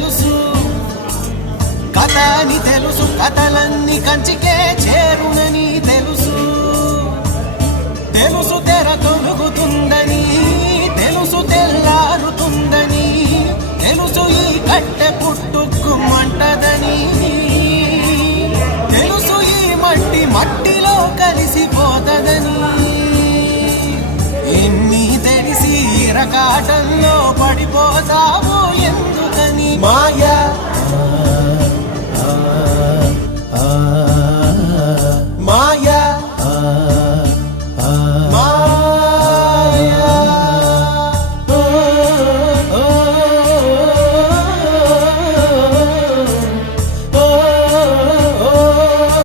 తెలుసు, కథ అని తెలుసు, కథలన్నీ కంచికే చేరునని తెలుసు. తెలుసు తెర తొలుగుతుందని, తెలుసు తెల్లారుతుందని, తెలుసు ఈ కట్టె పుట్టుకుమంటదని, తెలుసు ఈ మట్టి మట్టిలో కలిసిపోతదని. ఎన్ని తెలిసి ఇరకాటంలో పడిపోతావు ఎందుకని? మాయా